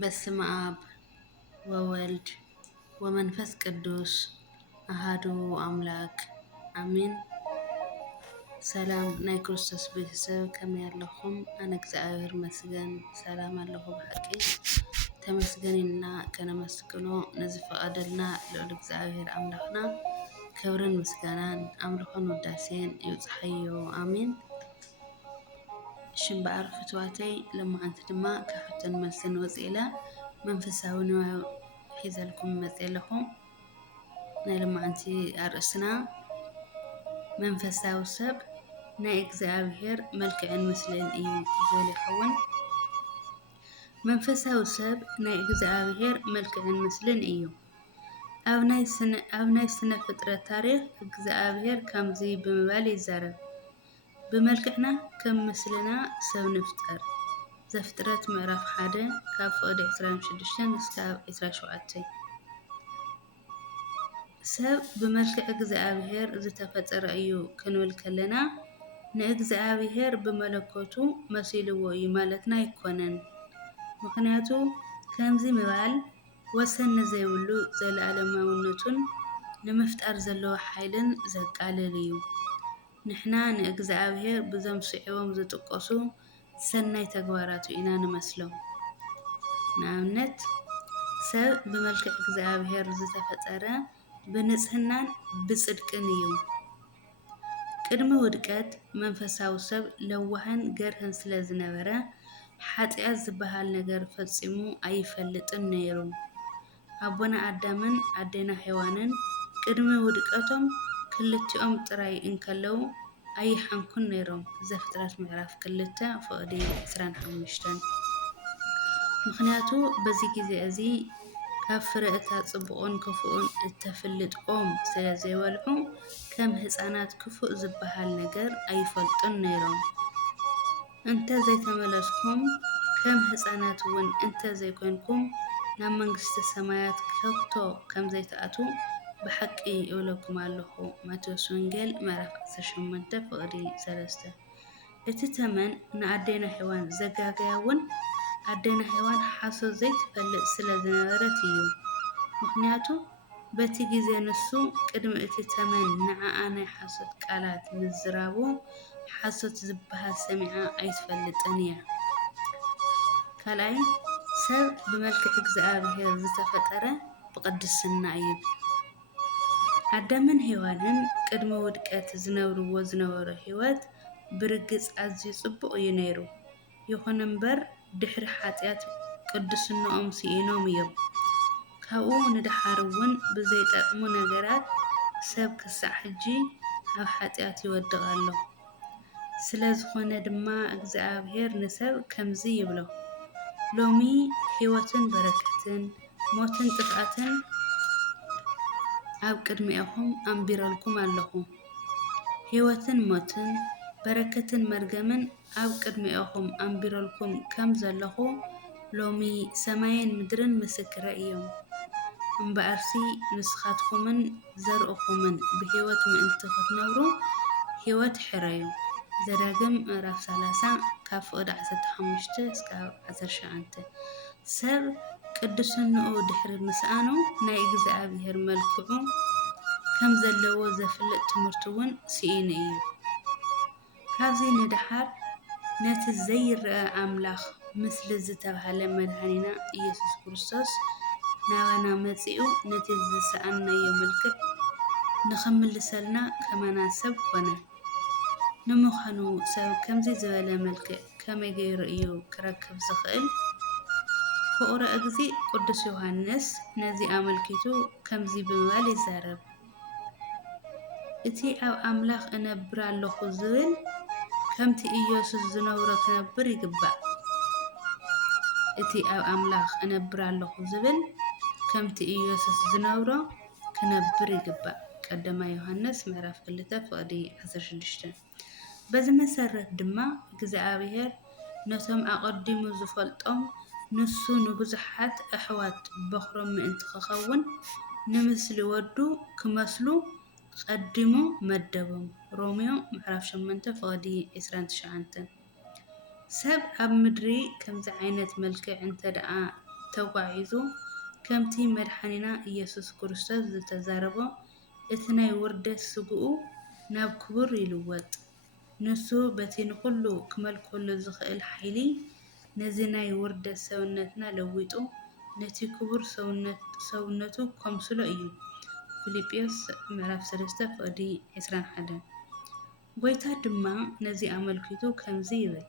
በስመ አብ ወወልድ ወመንፈስ ቅዱስ አሃዱ አምላክ አሜን። ሰላም ናይ ክርስቶስ ቤተሰብ ከመይ ኣለኹም? ኣነ እግዚአብሔር መስገን ሰላም ኣለኹ ብሓቂ ተመስገኒና ከነመስግኖ ንዝፈቐደልና ልዑል እግዚአብሔር ኣምላኽና ክብርን ምስጋናን ኣምልኾን ውዳሴን ይብፅሐዮ ኣሜን። ሽምበኣር ፍትዋተይ ለማዓንቲ ድማ ካሕተን መልስን ወፂላ መንፈሳዊ ንዋይ ሒዘልኩም መፅእ ኣለኹ። ናይ ለማዓንቲ ኣርእስና መንፈሳዊ ሰብ ናይ እግዚአብሔር መልክዕን ምስልን እዩ ዝብል ይኸውን። መንፈሳዊ ሰብ ናይ እግዚአብሔር መልክዕን ምስልን እዩ። ኣብ ናይ ስነ ፍጥረት ታሪኽ እግዚአብሔር ከምዚ ብምባል ይዛረብ። ብመልክዕና ከም ምስልና ሰብ ንፍጠር ዘፍጥረት ምዕራፍ 1 ካብ ፍቕዲ 26 እስካብ 27። ሰብ ብመልክዕ እግዚአብሔር ዝተፈጠረ እዩ ክንብል ከለና ንእግዚአብሔር ብመለኮቱ መሲልዎ እዩ ማለትና ኣይኮነን። ምክንያቱ ከምዚ ምባል ወሰን ዘይብሉ ዘለኣለማውነቱን ንምፍጣር ዘለዎ ሓይልን ዘቃልል እዩ። ንሕና ንእግዚአብሔር ብዞም ስዒቦም ዝጥቀሱ ሰናይ ተግባራቱ ኢና ንመስሎም። ንኣብነት ሰብ ብመልክዕ እግዚአብሔር ዝተፈጠረ ብንጽህናን ብጽድቅን እዩ። ቅድሚ ውድቀት መንፈሳዊ ሰብ ለዋህን ገርህን ስለ ዝነበረ ሓጢአት ዝበሃል ነገር ፈጺሙ ኣይፈልጥን ነይሩ። ኣቦና ኣዳምን ኣዴና ሔዋንን ቅድሚ ውድቀቶም ክልቲኦም ጥራይ እንከለው ኣይሓንኩን ነይሮም። ዘፍጥረት ምዕራፍ 2 ፍቕዲ 25። ምክንያቱ በዚ ግዜ እዚ ካብ ፍረ እታ ጽቡቕን ክፉእን እተፍልጥኦም ስለ ዘይበልዑ ከም ህፃናት ክፉእ ዝበሃል ነገር ኣይፈልጡን ነይሮም። እንተ ዘይተመለስኩም ከም ህፃናት እውን እንተ ዘይኮንኩም ናብ መንግስቲ ሰማያት ከቶ ከም ዘይተኣቱ ብሓቂ ይብለኩም ኣለኹ። ማቴዎስ ወንጌል ምዕራፍ 18 ፍቕዲ 3። እቲ ተመን ንኣዴና ሔዋን ዘጋገያ እውን ኣዴና ሔዋን ሓሶት ዘይትፈልጥ ስለ ዝነበረት እዩ። ምክንያቱ በቲ ግዜ ንሱ ቅድሚ እቲ ተመን ንዓኣ ናይ ሓሶት ቃላት ምዝራቡ ሓሶት ዝበሃል ሰሚዓ ኣይትፈልጥን እያ። ካልኣይ ሰብ ብመልክዕ እግዚአብሔር ዝተፈጠረ ብቅድስና እዩ። ኣዳምን ሔዋንን ቅድሚ ውድቀት ዝነብርዎ ዝነበረ ህይወት ብርግጽ ኣዝዩ ጽቡቕ እዩ ነይሩ። ይኹን እምበር ድሕሪ ሓጢአት ቅድስንኦም ስኢኖም እዮም። ካብኡ ንድሓር እውን ብዘይጠቕሙ ነገራት ሰብ ክሳዕ ሕጂ ኣብ ሓጢአት ይወድቕ ኣሎ። ስለ ዝኾነ ድማ እግዚአብሔር ንሰብ ከምዚ ይብሎ፣ ሎሚ ህይወትን በረከትን ሞትን ጥፍኣትን ኣብ ቅድሚኹም ኣንቢረልኩም ኣለኹ። ህይወትን ሞትን በረከትን መርገምን ኣብ ቅድሚኹም ኣንቢረልኩም ከም ዘለኹ ሎሚ ሰማይን ምድርን ምስክረ እዮም። እምበኣርሲ ንስኻትኩምን ዘርእኹምን ብህይወት ምእንቲ ክትነብሩ ህይወት ሕረዩ። ዘዳግም ምዕራፍ 30 ካብ ፍቕዲ 15 እስካብ 19። ሰብ ቅድስንኡ ድሕሪ ምስኣኑ ናይ እግዚአብሔር መልክዑ ከም ዘለዎ ዘፍልጥ ትምህርቲ እውን ስኢኑ እዩ። ካብዚ ንድሓር ነቲ ዘይረአ ኣምላኽ ምስሊ ዝተባህለ መድሃኒና ኢየሱስ ክርስቶስ ናባና መጺኡ ነቲ ዝሰኣናዮ መልክዕ ንኽምልሰልና ከመና ሰብ ኮነ። ንምዃኑ ሰብ ከምዚ ዝበለ መልክዕ ከመይ ገይሩ እዩ ክረክብ ዝኽእል? ፍቑረ እግዚእ ቅዱስ ዮሃንስ ነዚ ኣመልኪቱ ከምዚ ብምባል ይዛረብ። እቲ ኣብ ኣምላኽ እነብር ኣለኹ ዝብል ከምቲ ኢየሱስ ዝነብሮ ክነብር ይግባእ። እቲ ኣብ ኣምላኽ እነብር ኣለኹ ዝብል ከምቲ ኢየሱስ ዝነብሮ ክነብር ይግባእ። ቀዳማይ ዮሃንስ ምዕራፍ 2 ፍቕዲ 16። በዚ መሰረት ድማ እግዚአብሔር ነቶም ኣቐዲሙ ዝፈልጦም ንሱ ንብዙሓት ኣሕዋት በኽሮም ምእንቲ ክኸውን ንምስሊ ወዱ ክመስሉ ቀዲሙ መደቦም። ሮሜዮ ምዕራፍ 8 ፍቕዲ 29። ሰብ ኣብ ምድሪ ከምዚ ዓይነት መልክዕ እንተደኣ ተጓዒዙ ከምቲ መድሓኒና ኢየሱስ ክርስቶስ ዝተዛረቦ እቲ ናይ ውርደት ስግኡ ናብ ክቡር ይልወጥ። ንሱ በቲ ንኹሉ ክመልከሉ ዝኽእል ሓይሊ ነዚ ናይ ውርደት ሰውነትና ለዊጡ ነቲ ክቡር ሰውነቱ ከምስሎ እዩ። ፊልጵስዩስ ምዕራፍ 3:21 ጎይታ ድማ ነዚ ኣመልኪቱ ከምዚ ይብል፣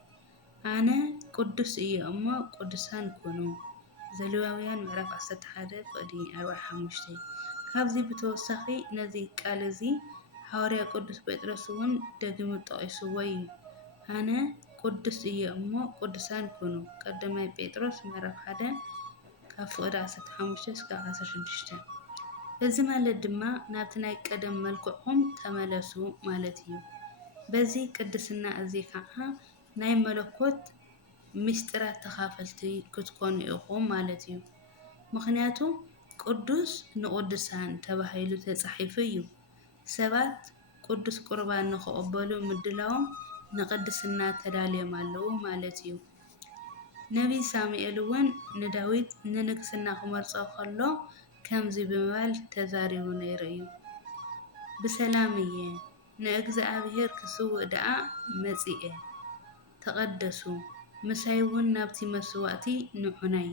ኣነ ቅዱስ እየ እሞ ቅዱሳን ኩኑ። ዘሌዋውያን ምዕራፍ 11:45 ካብዚ ብተወሳኺ ነዚ ቃል እዚ ሐዋርያ ቅዱስ ጴጥሮስ እውን ደጊሙ ጠቒስዎ እዩ። ኣነ ቅዱስ እየ እሞ ቅዱሳን ኩኑ ቀዳማይ ጴጥሮስ ምዕራፍ 1:15-16 እዚ ማለት ድማ ናብቲ ናይ ቀደም መልክዕኩም ተመለሱ ማለት እዩ። በዚ ቅድስና እዚ ከዓ ናይ መለኮት ምስጢራት ተኻፈልቲ ክትኮኑ ኢኹም ማለት እዩ። ምክንያቱ ቅዱስ ንቅዱሳን ተባሂሉ ተጻሒፉ እዩ። ሰባት ቅዱስ ቁርባን ንኽቕበሉ ምድላዎም ንቅድስና ተዳልዮም ኣለዉ ማለት እዩ። ነቢይ ሳሙኤል እውን ንዳዊት ንንግስና ክመርፆ ከሎ ከምዚ ብምባል ተዛሪቡ ነይሩ እዩ። ብሰላም እየ ንእግዚኣብሔር ክስውእ ደኣ መጺአ ተቐደሱ ምሳይ እውን ናብቲ መስዋእቲ ንዑናይ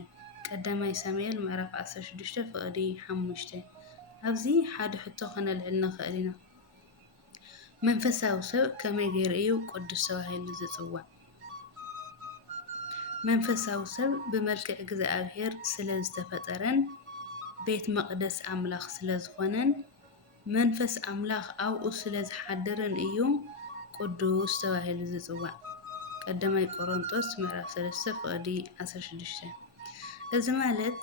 ቀዳማይ ሳሙኤል ምዕራፍ 16:5 ኣብዚ ሓደ ሕቶ ክነልዕል ንኽእል ኢና። መንፈሳዊ ሰብ ከመይ ገይሩ እዩ ቅዱስ ተባሂሉ ዝጽዋዕ? መንፈሳዊ ሰብ ብመልክዕ እግዚኣብሔር ስለ ዝተፈጠረን ቤት መቕደስ ኣምላኽ ስለ ዝኾነን መንፈስ ኣምላኽ ኣብኡ ስለ ዝሓድርን እዩ ቅዱስ ተባሂሉ ዝጽዋዕ። ቀዳማይ ቆሮንጦስ ምዕራፍ 3:16 እዚ ማለት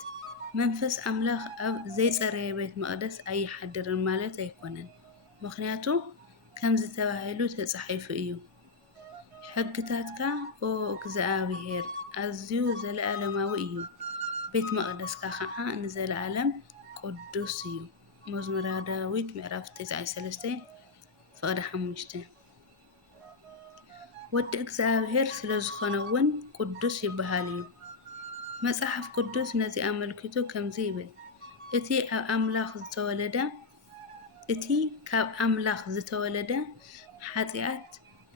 መንፈስ ኣምላኽ ኣብ ዘይጸረየ ቤት መቕደስ ኣይሓድርን ማለት ኣይኮነን። ምክንያቱ ከምዚ ተባሂሉ ተጻሒፉ እዩ፣ ሕግታትካ ኦ እግዚኣብሔር ኣዝዩ ዘለኣለማዊ እዩ፣ ቤት መቕደስካ ከዓ ንዘለኣለም ቅዱስ እዩ። መዝሙረ ዳዊት ምዕራፍ 93:5 ወዲ እግዚኣብሔር ስለ ዝኾነ እውን ቅዱስ ይበሃል እዩ። መጽሓፍ ቅዱስ ነዚ ኣመልኪቱ ከምዚ ይብል፣ እቲ ካብ ኣምላኽ ዝተወለደ ሓጢኣት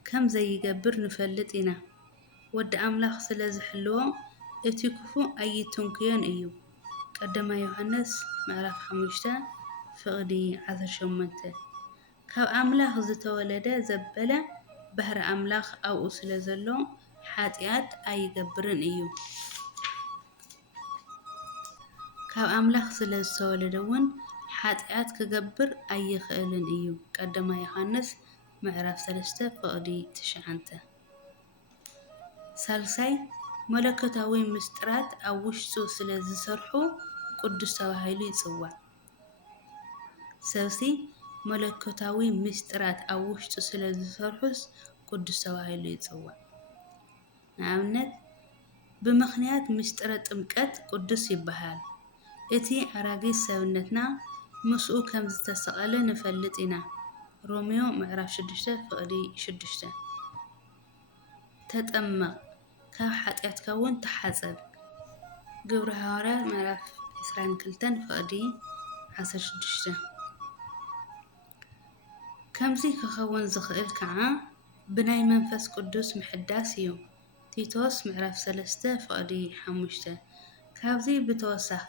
ከም ዘይገብር ንፈልጥ ኢና። ወዲ ኣምላኽ ስለ ዝሕልዎ እቲ ክፉእ ኣይትንክዮን እዩ። ቀዳማይ ዮሐንስ ምዕራፍ 5:18 ካብ ኣምላኽ ዝተወለደ ዘበለ ባህሪ ኣምላኽ ኣብኡ ስለ ዘሎ ሓጢኣት ኣይገብርን እዩ። ካብ ኣምላኽ ስለ ዝተወለደ እውን ሓጢኣት ክገብር ኣይኽእልን እዩ። ቀዳማይ ዮሐንስ ምዕራፍ 3:9 ሳልሳይ መለኮታዊ ምስጢራት ኣብ ውሽጡ ስለ ዝሰርሑ ቅዱስ ተባሂሉ ይጽዋዕ። ሰብሲ መለኮታዊ ምስጢራት ኣብ ውሽጡ ስለ ዝሰርሑስ ቅዱስ ተባሂሉ ይጽዋዕ። ንኣብነት ብምኽንያት ምስጢረ ጥምቀት ቅዱስ ይበሃል። እቲ ኣራጊት ሰብነትና ምስኡ ከም ዝተሰቐለ ንፈልጥ ኢና። ሮሜዮ ምዕራፍ 6:6 ተጠመቕ ካብ ሓጢኣትካ እውን ተሓጸብ። ግብረ ሐዋርያት ምዕራፍ 22:16 ከምዚ ክኸውን ዝኽእል ከዓ ብናይ መንፈስ ቅዱስ ምሕዳስ እዩ። ቲቶስ ምዕራፍ 3:5 ካብዚ ብተወሳኺ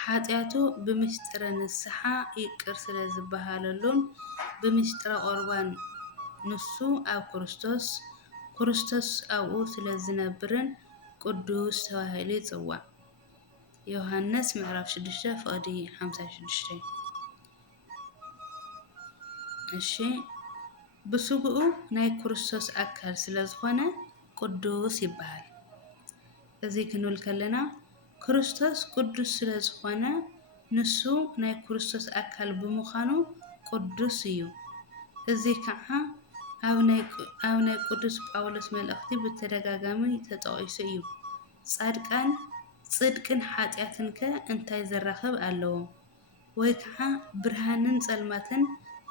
ሓጢኣቱ ብምስጢረ ንስሓ ይቅር ስለ ዝበሃለሉን ብምስጢረ ቁርባን ንሱ ኣብ ክርስቶስ ኣብኡ ስለ ዝነብርን ቅዱስ ተባሂሉ ይጽዋዕ። ዮሐንስ ምዕራፍ 6:56 ብስግኡ ናይ ክርስቶስ ኣካል ስለ ዝኾነ ቅዱስ ይበሃል። እዚ ክንብል ከለና ክርስቶስ ቅዱስ ስለ ዝኾነ ንሱ ናይ ክርስቶስ ኣካል ብምዃኑ ቅዱስ እዩ። እዚ ከዓ ኣብ ናይ ቅዱስ ጳውሎስ መልእኽቲ ብተደጋጋሚ ተጠቒሱ እዩ። ጻድቃን ጽድቅን ሓጢኣትን ከ እንታይ ዘራኽብ ኣለዎ? ወይ ከዓ ብርሃንን ጸልማትን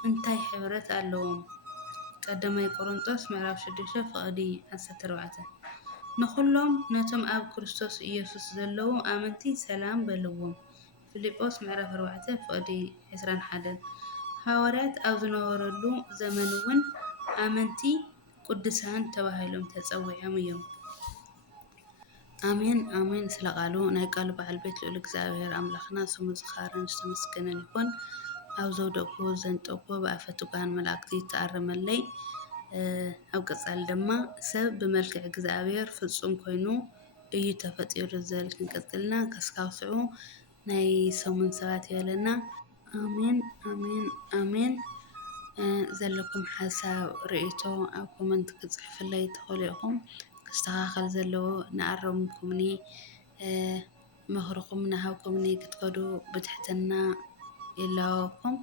እንታይ ሕብረት ኣለዎም? ቀዳማይ ቆሮንጦስ ምዕራፍ 6:14 ንኹሎም ነቶም ኣብ ክርስቶስ ኢየሱስ ዘለዉ ኣመንቲ ሰላም በልዎም። ፊልጶስ ምዕራፍ 4 ፍቕዲ 21 ሐዋርያት ኣብ ዝነበረሉ ዘመን እውን ኣመንቲ ቅዱሳን ተባሂሎም ተጸዊዖም እዮም። አሜን አሜን ስለ ቃሉ ናይ ቃሉ በዓል ቤት ልዑል እግዚአብሔር ኣምላኽና ስሙ ዝኻረን ዝተመስገነን ይኹን። ኣብ ዘውደቕዎ ዘንጠቕዎ ብኣፈ ትጉሃን መላእክቲ ተኣረመለይ ኣብ ቀጻሊ ድማ ሰብ ብመልክዕ እግዚአብሔር ፍጹም ኮይኑ እዩ ተፈጢሩ ዝብል ክንቀጽልና ከስካብ ስዑ ናይ ሰሙን ሰባት የለና። አሜን አሜን አሜን። ዘለኩም ሓሳብ ርእይቶ ኣብ ኮመንት ክጽሕፍለይ ትኽእሉ ኢኹም። ክስተኻኸል ዘለዎ ንኣረምኩምኒ ምኽርኩም ናሃብኩምኒ ክትከዱ ብትሕትና ይለዋወኩም።